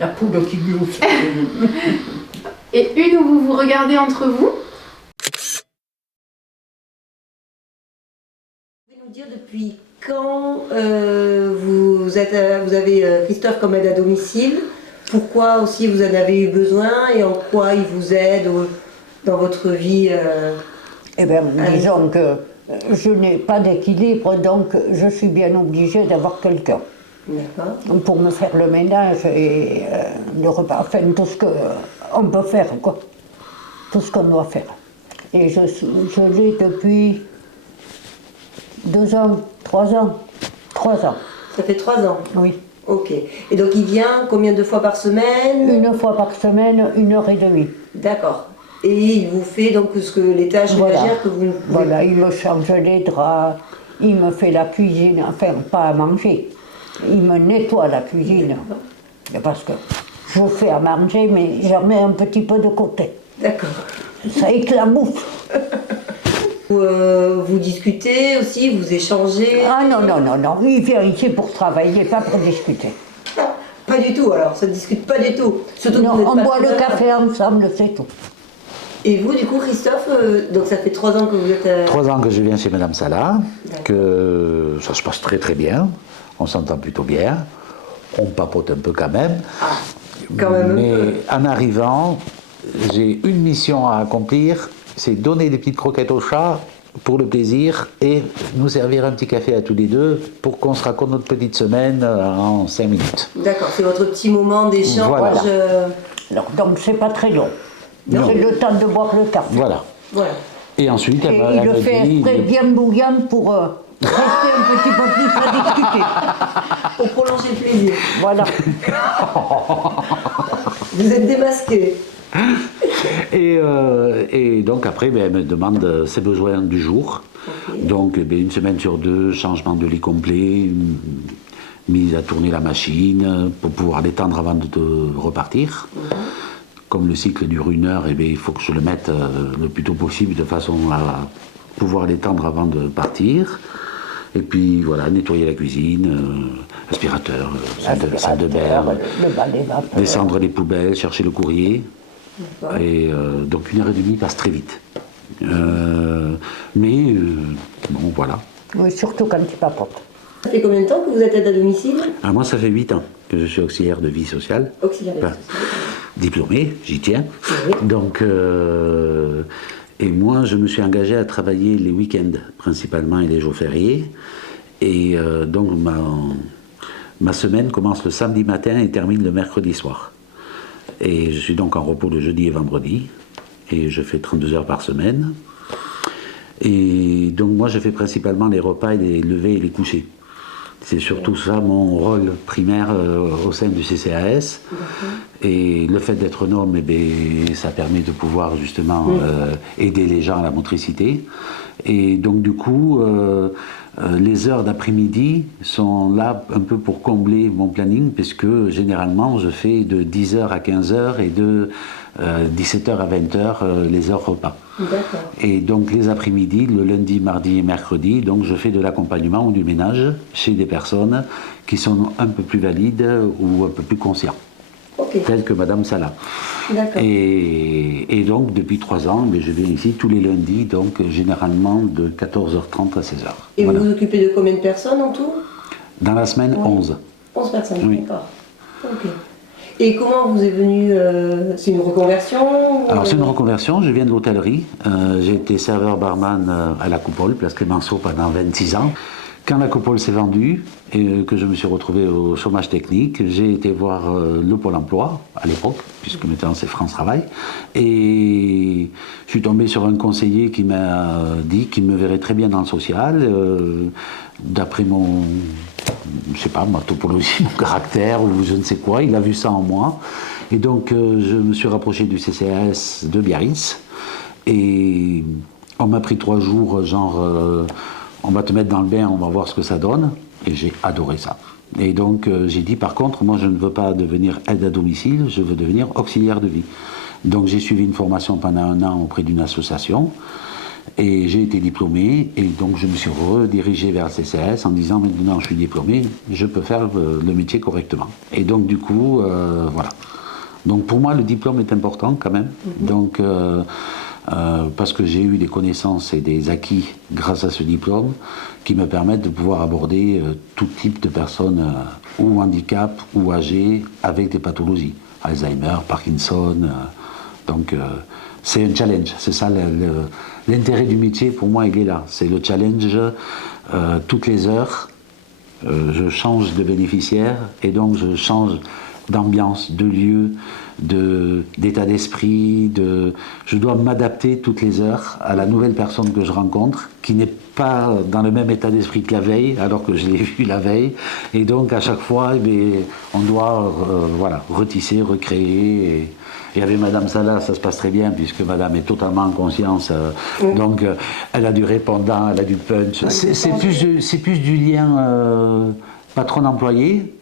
La poudre qui glousse. Et une où vous vous regardez entre vous? Vous pouvez nous dire depuis quand vous avez Christophe comme aide à domicile? Pourquoi aussi vous en avez eu besoin et en quoi il vous aide dans votre vie? Eh bien, disons que je n'ai pas d'équilibre, donc je suis bien obligée d'avoir quelqu'un. D'accord. Pour me faire le ménage et le repas, enfin tout ce qu'on peut faire, quoi. Tout ce qu'on doit faire. Et je l'ai depuis 2 ans, 3 ans. 3 ans. Ça fait 3 ans? Oui. Ok. Et donc il vient combien de fois par semaine? 1 fois par semaine, 1h30. D'accord. Et il vous fait donc les tâches ménagères que vous ne pouvez... Voilà, il me change les draps, il me fait la cuisine, enfin pas à manger. Il me nettoie la cuisine. Parce que je fais à manger, mais j'en mets un petit peu de côté. D'accord. Ça éclabouffe. Vous discutez aussi, vous échangez? Ah non, non, non, non, il vient ici pour travailler, pas pour discuter. Pas du tout alors, ça ne discute pas du tout. Surtout Non, que vous on n'êtes pas boit le seul. café ensemble, c'est tout. Et vous, du coup, Christophe, donc ça fait 3 ans que vous êtes... 3 ans que je viens chez Madame Salah, que ça se passe très très bien, on s'entend plutôt bien, on papote un peu quand même. Ah, quand même mais un peu. en arrivant, j'ai une mission à accomplir, c'est donner des petites croquettes au chat pour le plaisir et nous servir un petit café à tous les deux pour qu'on se raconte notre petite semaine en 5 minutes. D'accord, c'est votre petit moment d'échange. Voilà. Alors, donc c'est pas très long. Non. C'est le temps de boire le café. Voilà. Voilà. Et ensuite, Et elle il le me fait dit, exprès bien bouillant pour rester un petit peu plus à discuter. Pour prolonger le plaisir. Voilà. Vous êtes démasqué. Et donc après, ben, elle me demande ses besoins du jour. Ok. Donc ben, 1 semaine sur 2, changement de lit complet, mise à tourner la machine pour pouvoir l'étendre avant de repartir. Comme le cycle dure 1 heure, eh bien, il faut que je le mette le plus tôt possible de façon à pouvoir l'étendre avant de partir. Et puis voilà, nettoyer la cuisine, aspirateur, salle de bain, Le balai vapeur. descendre les poubelles, chercher le courrier. D'accord. Et donc 1h30 passe très vite. Bon, voilà. Oui, surtout quand il papote. Ça fait combien de temps que vous êtes aide à domicile? Ah, moi, ça fait 8 ans que je suis auxiliaire de vie sociale. Auxiliaire de vie Enfin, sociale. diplômé, j'y tiens. Oui. Donc, et moi, je me suis engagé à travailler les week-ends principalement et les jours fériés. Et donc, ma semaine commence le samedi matin et termine le mercredi soir. Et je suis donc en repos le jeudi et vendredi. Et je fais 32 heures par semaine. Et donc, moi, je fais principalement les repas et les levées et les couchers. C'est surtout ça mon rôle primaire au sein du CCAS. Et le fait d'être un homme, eh bien, ça permet de pouvoir justement aider les gens à la motricité. Et donc du coup, les heures d'après-midi sont là un peu pour combler mon planning, puisque généralement je fais de 10h à 15h et de 17h à 20h les heures repas. D'accord. Et donc les après-midi, le lundi, mardi et mercredi, donc je fais de l'accompagnement ou du ménage chez des personnes qui sont un peu plus valides ou un peu plus conscients, Ok. telles que Madame Salah. D'accord. Et donc depuis 3 ans, je viens ici tous les lundis, donc généralement de 14h30 à 16h. Et Voilà. vous vous occupez de combien de personnes en tout? Dans la semaine, 11. 11 personnes, Oui. d'accord. Ok. Et comment vous est venu... c'est une reconversion? Alors c'est une reconversion, je viens de l'hôtellerie. J'ai été serveur barman à la Coupole, place Clémenceau, pendant 26 ans. Quand la Coupole s'est vendue et que je me suis retrouvé au chômage technique, j'ai été voir le Pôle emploi à l'époque, puisque maintenant c'est France Travail. Et je suis tombé sur un conseiller qui m'a dit qu'il me verrait très bien dans le social. D'après mon, je sais pas, ma topologie, mon caractère ou je ne sais quoi, il a vu ça en moi. Et donc je me suis rapproché du CCAS de Biarritz. Et on m'a pris 3 jours, genre... on va te mettre dans le bain, on va voir ce que ça donne. Et j'ai adoré ça. Et donc j'ai dit, par contre, moi je ne veux pas devenir aide à domicile, je veux devenir auxiliaire de vie. Donc j'ai suivi une formation pendant 1 an auprès d'une association. Et j'ai été diplômé, et donc je me suis redirigé vers le CCAS en disant maintenant je suis diplômé, je peux faire le métier correctement. Et donc du coup, voilà. Donc pour moi le diplôme est important quand même. Donc parce que j'ai eu des connaissances et des acquis grâce à ce diplôme qui me permettent de pouvoir aborder tout type de personnes ou handicap ou âgées avec des pathologies, Alzheimer, Parkinson. Donc c'est un challenge, c'est ça l'intérêt du métier pour moi, il est là. C'est le challenge toutes les heures. Je change de bénéficiaire et donc je change d'ambiance, de lieu, d'état d'esprit. Je dois m'adapter toutes les heures à la nouvelle personne que je rencontre, qui n'est pas dans le même état d'esprit que la veille, alors que je l'ai vu la veille. Et donc à chaque fois, on doit voilà, retisser, recréer. Et avec Madame Salah, ça se passe très bien, puisque Madame est totalement en conscience. Donc elle a du répondant, elle a du punch. C'est plus du lien patron-employé.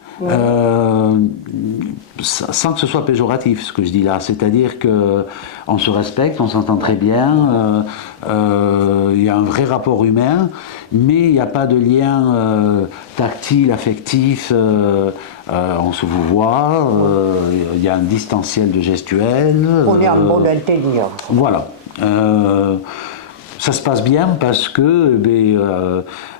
Sans que ce soit péjoratif ce que je dis là, c'est-à-dire que on se respecte, on s'entend très bien, il y a un vrai rapport humain, mais il n'y a pas de lien tactile, affectif, on se vous voit, il y a un distanciel de gestuel. On est en bonne intelligence. Voilà. Ça se passe bien parce que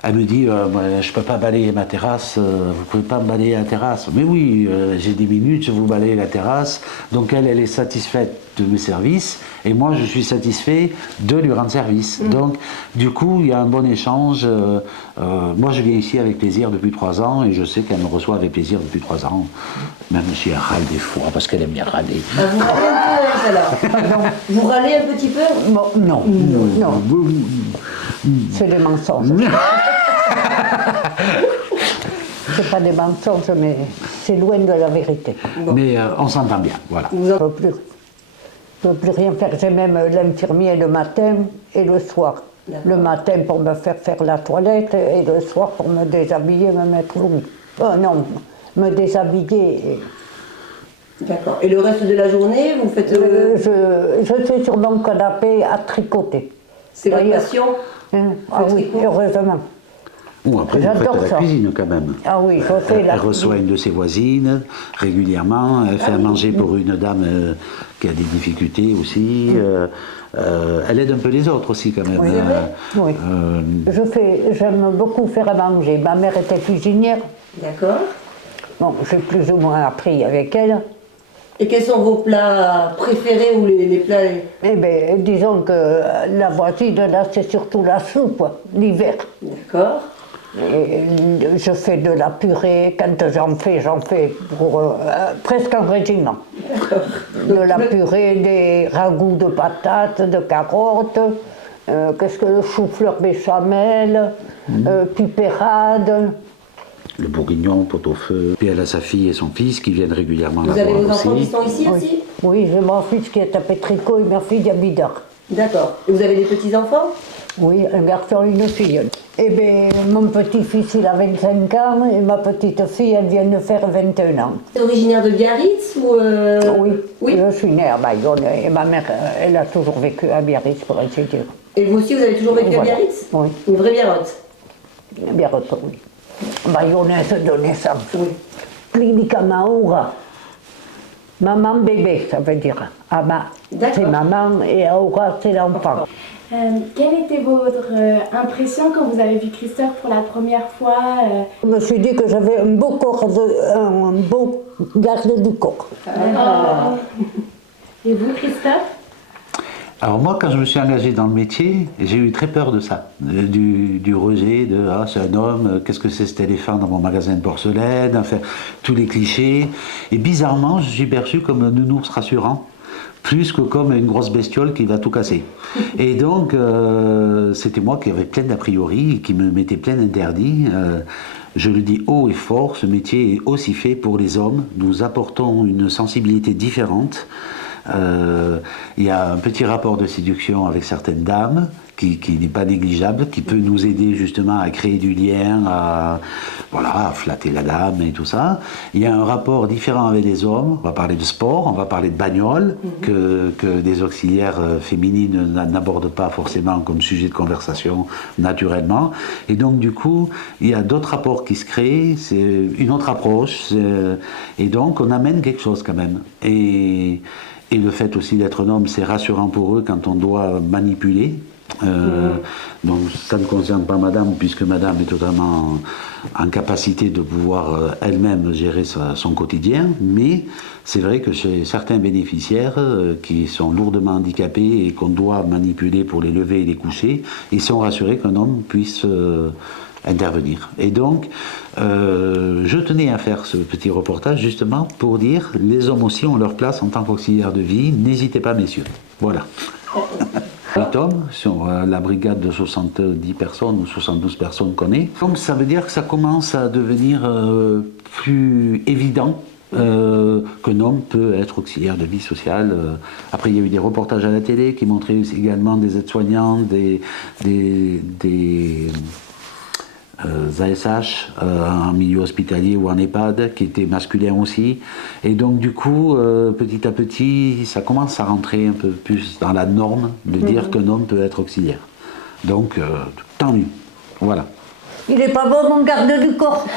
elle me dit je ne peux pas balayer ma terrasse, vous ne pouvez pas me balayer la terrasse. Mais oui, j'ai 10 minutes, je vous balaye la terrasse. Donc elle est satisfaite de mes services et moi je suis satisfait de lui rendre service. Donc du coup il y a un bon échange. Moi je viens ici avec plaisir depuis 3 ans et je sais qu'elle me reçoit avec plaisir depuis 3 ans. Même si elle râle des fois parce qu'elle aime bien râler. Ah, vous râlez un peu, alors. Vous râlez un petit peu? Non. C'est des mensonges. C'est pas des mensonges, mais c'est loin de la vérité. Mais on s'entend bien, voilà. Je ne peux plus rien faire. J'ai même l'infirmier le matin et le soir. Le matin pour me faire la toilette et le soir pour me déshabiller, me mettre au lit. Non, me déshabiller. D'accord. Et le reste de la journée, vous faites... Je suis sur mon canapé à tricoter. C'est votre passion? Ah oui, heureusement. Bon, après, vous faites la cuisine quand même. Ah oui, je fais la Elle reçoit une de ses voisines régulièrement, elle fait à manger pour une dame qui a des difficultés aussi. Elle aide un peu les autres aussi quand même. Oui, j'aime beaucoup faire à manger. Ma mère était cuisinière. D'accord. Bon, j'ai plus ou moins appris avec elle. Et quels sont vos plats préférés ou les plats... Eh bien, disons que la voisine, là, c'est surtout la soupe, l'hiver. D'accord. Et je fais de la purée, quand j'en fais pour presque un régiment. De la purée, des ragoûts de patates, de carottes, qu'est-ce que le chou-fleur béchamel, pipérade. Le bourguignon, pot-au-feu. Puis elle a sa fille et son fils qui viennent régulièrement la voir aussi. Vous avez vos enfants qui sont ici oui. aussi? Oui, j'ai mon fils qui est à Pétricot et ma fille à Bidart. D'accord. Et vous avez des petits-enfants? Oui, un garçon et une fille. Eh bien, mon petit-fils, il a 25 ans et ma petite-fille, elle vient de faire 21 ans. Vous êtes originaire de Biarritz ou Oui, je suis née à Bayonne et ma mère, elle a toujours vécu à Biarritz, pour ainsi dire. Et vous aussi, vous avez toujours vécu à Biarritz? Oui. Une vraie Biarrotte? Biarritz, oui. Bayonnaise de naissance. Oui. Clinica Maura. Maman bébé, ça veut dire. Ama, c'est maman et Aura, c'est l'enfant. Quelle était votre impression quand vous avez vu Christophe pour la première fois Je me suis dit que j'avais un beau corps, un beau garde du corps. Oh. Et vous, Christophe? Alors moi, quand je me suis engagé dans le métier, j'ai eu très peur de ça, du rejet, de « ah, c'est un homme, qu'est-ce que c'est cet éléphant dans mon magasin de porcelaine ?» Enfin, tous les clichés. Et bizarrement, je suis perçu comme un nounours rassurant, plus que comme une grosse bestiole qui va tout casser. Et donc, c'était moi qui avais plein d'a priori, qui me mettais plein d'interdits. Je le dis haut et fort, ce métier est aussi fait pour les hommes. Nous apportons une sensibilité différente. Il y a un petit rapport de séduction avec certaines dames qui n'est pas négligeable, qui peut nous aider justement à créer du lien, à flatter la dame et tout ça. Il y a un rapport différent avec les hommes. On va parler de sport, on va parler de bagnole, que des auxiliaires féminines n'abordent pas forcément comme sujet de conversation naturellement. Et donc du coup, il y a d'autres rapports qui se créent, c'est une autre approche, et donc on amène quelque chose quand même. Et le fait aussi d'être un homme, c'est rassurant pour eux quand on doit manipuler. Donc ça ne concerne pas madame, puisque madame est totalement en capacité de pouvoir elle-même gérer son quotidien, mais c'est vrai que chez certains bénéficiaires qui sont lourdement handicapés et qu'on doit manipuler pour les lever et les coucher, ils sont rassurés qu'un homme puisse intervenir. Et donc, je tenais à faire ce petit reportage justement pour dire les hommes aussi ont leur place en tant qu'auxiliaires de vie, n'hésitez pas messieurs. Voilà. 8 hommes sur la brigade de 70 personnes ou 72 personnes qu'on est. Donc ça veut dire que ça commence à devenir plus évident qu'un homme peut être auxiliaire de vie sociale. Après, il y a eu des reportages à la télé qui montraient également des aides-soignants, des ASH en milieu hospitalier ou en EHPAD, qui étaient masculins aussi. Et donc du coup, petit à petit, ça commence à rentrer un peu plus dans la norme de dire qu'un homme peut être auxiliaire. Donc, tant mieux. Voilà. Il n'est pas bon mon garde du corps.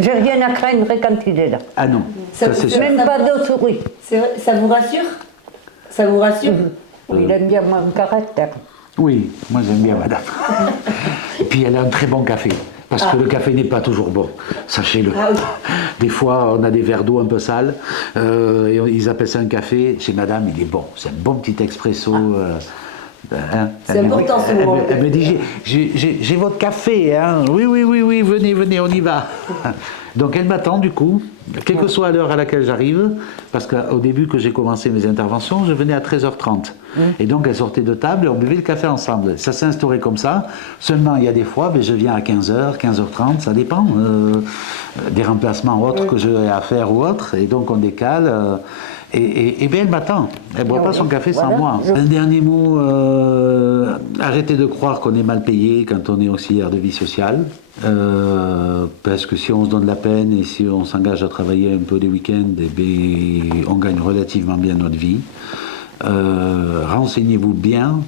J'ai rien à craindre quand il est là. Ah non, ça c'est sûr. Même pas de souris. C'est vrai, ça vous rassure? Ça vous rassure? Il aime bien mon caractère. Oui, moi j'aime bien madame. Et puis elle a un très bon café. Parce que le café n'est pas toujours bon, sachez-le. Ah oui. Des fois, on a des verres d'eau un peu sales, et ils appellent ça un café. Chez madame, il est bon. C'est un bon petit expresso. C'est important ce moment. Elle me dit, j'ai votre café, hein. Oui, venez, on y va. Donc elle m'attend du coup, quelle que soit l'heure à laquelle j'arrive, parce qu'au début que j'ai commencé mes interventions, je venais à 13h30. Et donc elle sortait de table et on buvait le café ensemble. Ça s'est instauré comme ça. Seulement il y a des fois, je viens à 15h, 15h30, ça dépend, des remplacements autres que j'ai à faire ou autres, et donc on décale. Et bien elle m'attend, elle ne boit pas son café sans moi. Un dernier mot, arrêtez de croire qu'on est mal payé quand on est auxiliaire de vie sociale, parce que si on se donne la peine et si on s'engage à travailler un peu les week-ends, on gagne relativement bien notre vie. Renseignez-vous bien,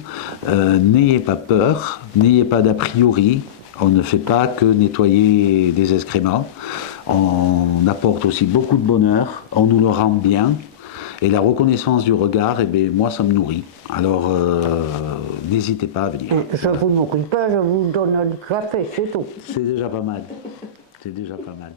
n'ayez pas peur, n'ayez pas d'a priori, on ne fait pas que nettoyer des excréments, on apporte aussi beaucoup de bonheur, on nous le rend bien. Et la reconnaissance du regard, moi, ça me nourrit. Alors, n'hésitez pas à venir. Je ne vous nourris pas, je vous donne le café, c'est tout. C'est déjà pas mal. C'est déjà pas mal.